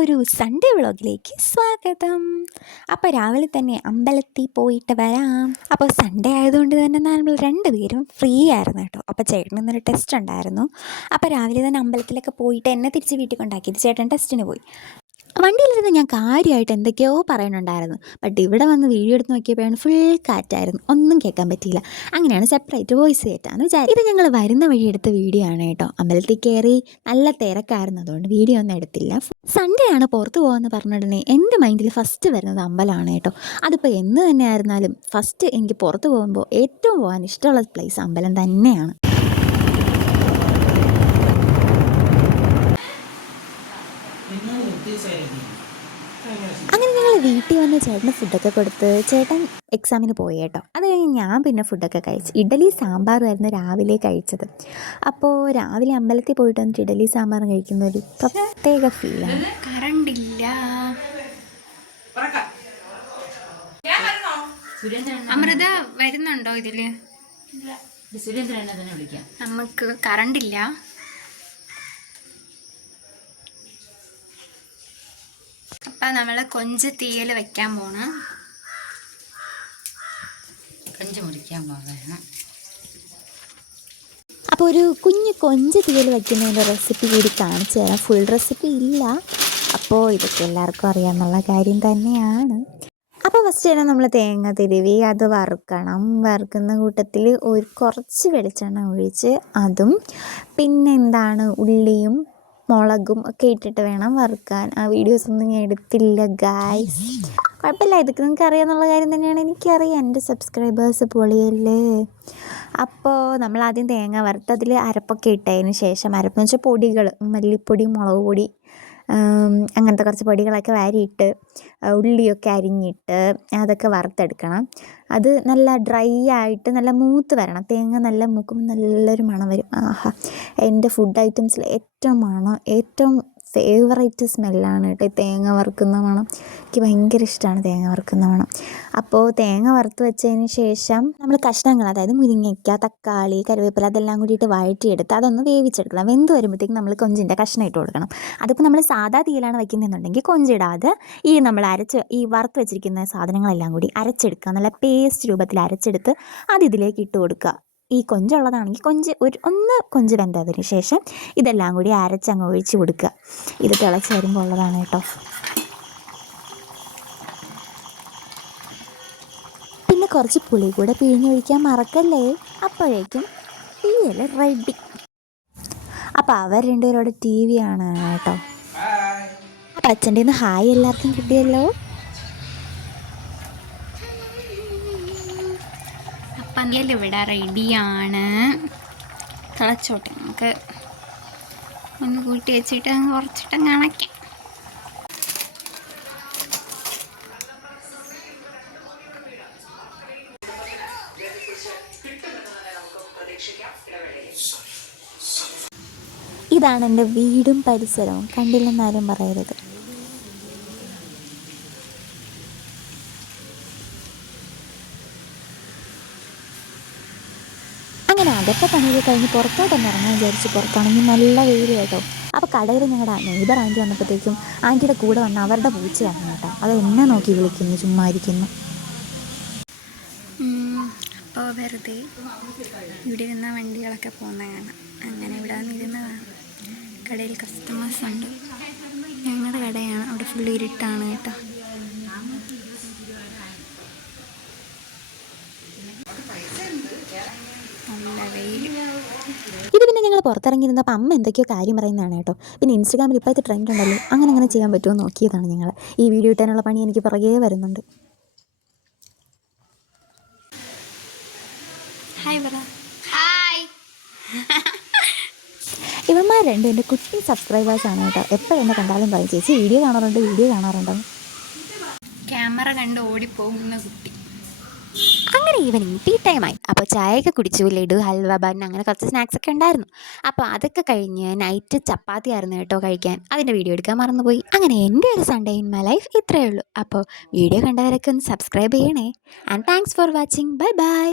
ഒരു സൺഡേ വ്ളോഗിലേക്ക് സ്വാഗതം. അപ്പോൾ രാവിലെ തന്നെ അമ്പലത്തിൽ പോയിട്ട് വരാം. അപ്പോൾ സൺഡേ ആയതുകൊണ്ട് തന്നെ നമ്മൾ രണ്ടുപേരും ഫ്രീ ആയിരുന്നു കേട്ടോ. അപ്പോൾ ചേട്ടൻ ഇന്നൊരു ടെസ്റ്റ് ഉണ്ടായിരുന്നു. അപ്പോൾ രാവിലെ തന്നെ അമ്പലത്തിലൊക്കെ പോയിട്ട് എന്നെ തിരിച്ച് വീട്ടിൽ കൊണ്ടാക്കിയത് ചേട്ടൻ ടെസ്റ്റിന് പോയി. വണ്ടിയിലിരുന്ന് ഞാൻ കാര്യമായിട്ട് എന്തൊക്കെയോ പറയുന്നുണ്ടായിരുന്നു. ബട്ട് ഇവിടെ വന്ന് വീഡിയോ എടുത്ത് നോക്കിയപ്പോഴാണ് ഫുൾ കാറ്റായിരുന്നു, ഒന്നും കേൾക്കാൻ പറ്റിയില്ല. അങ്ങനെയാണ് സെപ്പറേറ്റ് വോയിസ് കേട്ടാന്ന് വിചാരിച്ചു. ഇത് ഞങ്ങൾ വരുന്ന വഴി എടുത്ത വീഡിയോ ആണ് കേട്ടോ. അമ്പലത്തിൽ കയറി നല്ല തിരക്കായിരുന്നു, അതുകൊണ്ട് വീഡിയോ ഒന്നും എടുത്തില്ല. സൺഡേ ആണ് പുറത്ത് പോകാമെന്ന് പറഞ്ഞിട്ടുണ്ടെങ്കിൽ എൻ്റെ മൈൻഡിൽ ഫസ്റ്റ് വരുന്നത് അമ്പലമാണ് കേട്ടോ. അതിപ്പോൾ എന്ന് തന്നെ ആയിരുന്നാലും ഫസ്റ്റ് എനിക്ക് പുറത്ത് പോകുമ്പോൾ ഏറ്റവും പോകാൻ ഇഷ്ടമുള്ള പ്ലേസ് അമ്പലം തന്നെയാണ്. അങ്ങനെ ഞങ്ങൾ വീട്ടിൽ വന്ന് ചേട്ടന് ഫുഡൊക്കെ കൊടുത്ത് ചേട്ടൻ എക്സാമിന് പോയി കേട്ടോ. അത് കഴിഞ്ഞ് ഞാൻ പിന്നെ ഫുഡൊക്കെ കഴിച്ചു. ഇഡലി സാമ്പാറുമായിരുന്നു രാവിലെ കഴിച്ചത്. അപ്പോൾ രാവിലെ അമ്പലത്തിൽ പോയിട്ട് വന്നിട്ട് ഇഡലി സാമ്പാറും കഴിക്കുന്ന ഒരു പ്രത്യേക ഫീലാണ്. കറണ്ടില്ല. അമൃത വരുന്നുണ്ടോ ഇതില്? നമുക്ക് കറണ്ടില്ല. അപ്പം നമ്മൾ കൊഞ്ച് തീയൽ വെക്കാൻ പോണം. കൊഞ്ച് മുറിക്കാൻ പോകണം. അപ്പോൾ ഒരു കുഞ്ഞ് കൊഞ്ച് തീയൽ വയ്ക്കുന്നതിൻ്റെ റെസിപ്പി കൂടി കാണിച്ചു തരാം. ഫുൾ റെസിപ്പി ഇല്ല, അപ്പോൾ ഇതൊക്കെ എല്ലാവർക്കും അറിയാമെന്നുള്ള കാര്യം തന്നെയാണ്. അപ്പോൾ ഫസ്റ്റ് തന്നെ നമ്മൾ തേങ്ങ തിരുവി അത് വറുക്കണം. വറുക്കുന്ന കൂട്ടത്തിൽ ഒരു കുറച്ച് വെളിച്ചെണ്ണ ഒഴിച്ച് അതും പിന്നെ ഉള്ളിയും മുളകും ഒക്കെ ഇട്ടിട്ട് വേണം വറുക്കാൻ. ആ വീഡിയോസൊന്നും ഞാൻ എടുത്തില്ല ഗായ്സ്. കുഴപ്പമില്ല, ഇതൊക്കെ നിങ്ങൾക്ക് അറിയാമെന്നുള്ള കാര്യം തന്നെയാണ്. എനിക്കറിയാം, എൻ്റെ സബ്സ്ക്രൈബേഴ്സ് പൊളിയല്ലേ. അപ്പോൾ നമ്മൾ ആദ്യം തേങ്ങ വറുത്ത് അതിൽ അരപ്പൊക്കെ ഇട്ടതിന് ശേഷം, അരപ്പെന്ന് വെച്ചാൽ പൊടികൾ, മല്ലിപ്പൊടി, മുളക് പൊടി, അങ്ങനത്തെ കുറച്ച് പൊടികളൊക്കെ വാരിയിട്ട് ഉള്ളിയൊക്കെ അരിഞ്ഞിട്ട് അതൊക്കെ വറുത്തെടുക്കണം. അത് നല്ല ഡ്രൈ ആയിട്ട് നല്ല മൂത്ത് വരണം. തേങ്ങ നല്ല മൂക്കുമ്പോൾ നല്ലൊരു മണം വരും. ആഹാ, എൻ്റെ ഫുഡ് ഐറ്റംസിൽ ഏറ്റവും ഫേവറേറ്റ് സ്മെല്ലാണ് കേട്ടോ ഈ തേങ്ങ വറുക്കുന്ന മണം. എനിക്ക് ഭയങ്കര ഇഷ്ടമാണ് തേങ്ങ വറുക്കുന്ന മണം. അപ്പോൾ തേങ്ങ വറുത്ത് വെച്ചതിന് ശേഷം നമ്മൾ കഷ്ണങ്ങൾ, അതായത് മുരിങ്ങയ്ക്ക, തക്കാളി, കറിവേപ്പില അതെല്ലാം കൂടിയിട്ട് വഴറ്റിയെടുത്ത് അതൊന്ന് വേവിച്ചെടുക്കണം. വെന്ത് വരുമ്പോഴത്തേക്കും നമ്മൾ കൊഞ്ചിൻ്റെ കഷ്ണം ഇട്ട് കൊടുക്കണം. അതിപ്പോൾ നമ്മൾ സാധാ തീയിലാണ് വയ്ക്കുന്നതെന്നുണ്ടെങ്കിൽ കൊഞ്ചിടാതെ ഈ വറുത്ത് വെച്ചിരിക്കുന്ന സാധനങ്ങളെല്ലാം കൂടി അരച്ചെടുക്കുക. നല്ല പേസ്റ്റ് രൂപത്തിൽ അരച്ചെടുത്ത് അത് ഇതിലേക്ക് ഇട്ട് കൊടുക്കുക. ഈ കൊഞ്ചുള്ളതാണെങ്കിൽ കൊഞ്ച് വെന്തതിന് ശേഷം ഇതെല്ലാം കൂടി അരച്ചങ്ങ് ഒഴിച്ച് കൊടുക്കുക. ഇത് തിളച്ച് വരുമ്പോൾ ഉള്ളതാണ് കേട്ടോ. പിന്നെ കുറച്ച് പുളി കൂടെ പിഴിഞ്ഞൊഴിക്കാൻ മറക്കല്ലേ. അപ്പോഴേക്കും തീയൽ റെഡി. അപ്പോൾ അവർ രണ്ടുപേരോട് TV ആണ് കേട്ടോ. അപ്പം അച്ഛൻ്റെ നിന്ന് ഹായ് എല്ലാവർക്കും കിട്ടിയല്ലോ. അപ്പം ഇവിടെ റെഡിയാണ്. തിളച്ചോട്ടെ, നമുക്ക് ഒന്ന് കൂട്ടി വെച്ചിട്ട് കുറച്ചിട്ടങ്ങ് അണയ്ക്കാം. ഇതാണ് എൻ്റെ വീടും പരിസരവും, കണ്ടില്ലെന്നാരും പറയരുത്. അങ്ങനെ അകത്തെ പണിയൊക്കെ കഴിഞ്ഞ് പുറത്തോട്ടൊന്ന് ഇറങ്ങാൻ വിചാരിച്ച് പുറത്താണെങ്കിൽ നല്ല വെയിൽ കേട്ടോ. അപ്പോൾ കടയിൽ ഞങ്ങളുടെ നെയ്ബർ ആൻറ്റി വന്നപ്പോഴത്തേക്കും ആൻറ്റിയുടെ കൂടെ വന്ന് അവരുടെ പൂച്ചയാണ് കേട്ടോ. അത് എന്നെ നോക്കി വിളിക്കുന്നു, ചുമ്മാ ഇരിക്കുന്നു. അപ്പോൾ വെറുതെ ഇവിടെ ഇരുന്ന വണ്ടികളൊക്കെ പോകുന്നതാണ്. അങ്ങനെ ഇവിടെ വന്നിരുന്നതാണ്. കടയിൽ കസ്റ്റമേഴ്സ് ഉണ്ട്. ഞങ്ങളുടെ കടയാണ്, അവിടെ ഫുൾ ഇരുട്ടാണ് കേട്ടോ. ഇത് പിന്നെ ഞങ്ങൾ പുറത്തിറങ്ങിയിരുന്നപ്പോൾ അമ്മ എന്തൊക്കെയോ കാര്യം പറയുന്നതാണ് കേട്ടോ. പിന്നെ ഇൻസ്റ്റാഗ്രാമിൽ ഇപ്പോഴത്തെ ട്രെൻഡ് ഉണ്ടല്ലോ, അങ്ങനെ ചെയ്യാൻ പറ്റുമോ നോക്കിയതാണ് ഞങ്ങൾ. ഈ വീഡിയോ ഇട്ടാനുള്ള പണി എനിക്ക് പുറകെ വരുന്നുണ്ട്. ഇവന്മാർ രണ്ടും എൻ്റെ കുട്ടി സബ്സ്ക്രൈബേഴ്സാണ് കേട്ടോ. എപ്പോഴും എന്നെ കണ്ടാലും പറയും, ചേച്ചി വീഡിയോ കാണാറുണ്ടോ. ക്യാമറ കണ്ട് ഓടിപ്പോകുന്ന കുട്ടി. അങ്ങനെ ഈവനിങ് ടീ ടൈമായി. അപ്പോൾ ചായയൊക്കെ കുടിച്ചു. ലഡു, ഹൽവ, ബൺ, അങ്ങനെ കുറച്ച് സ്നാക്സൊക്കെ ഉണ്ടായിരുന്നു. അപ്പോൾ അതൊക്കെ കഴിഞ്ഞ് നൈറ്റ് ചപ്പാത്തി ആയിരുന്നു കേട്ടോ കഴിക്കാൻ. അതിൻ്റെ വീഡിയോ എടുക്കാൻ മറന്നുപോയി. അങ്ങനെ എൻ്റെ ഒരു സൺഡേ ഇൻ മൈ ലൈഫ് ഇത്രയേ ഉള്ളൂ. അപ്പോൾ വീഡിയോ കണ്ടവരൊക്കെ ഒന്ന് സബ്സ്ക്രൈബ് ചെയ്യണേ. And thanks for watching. Bye bye.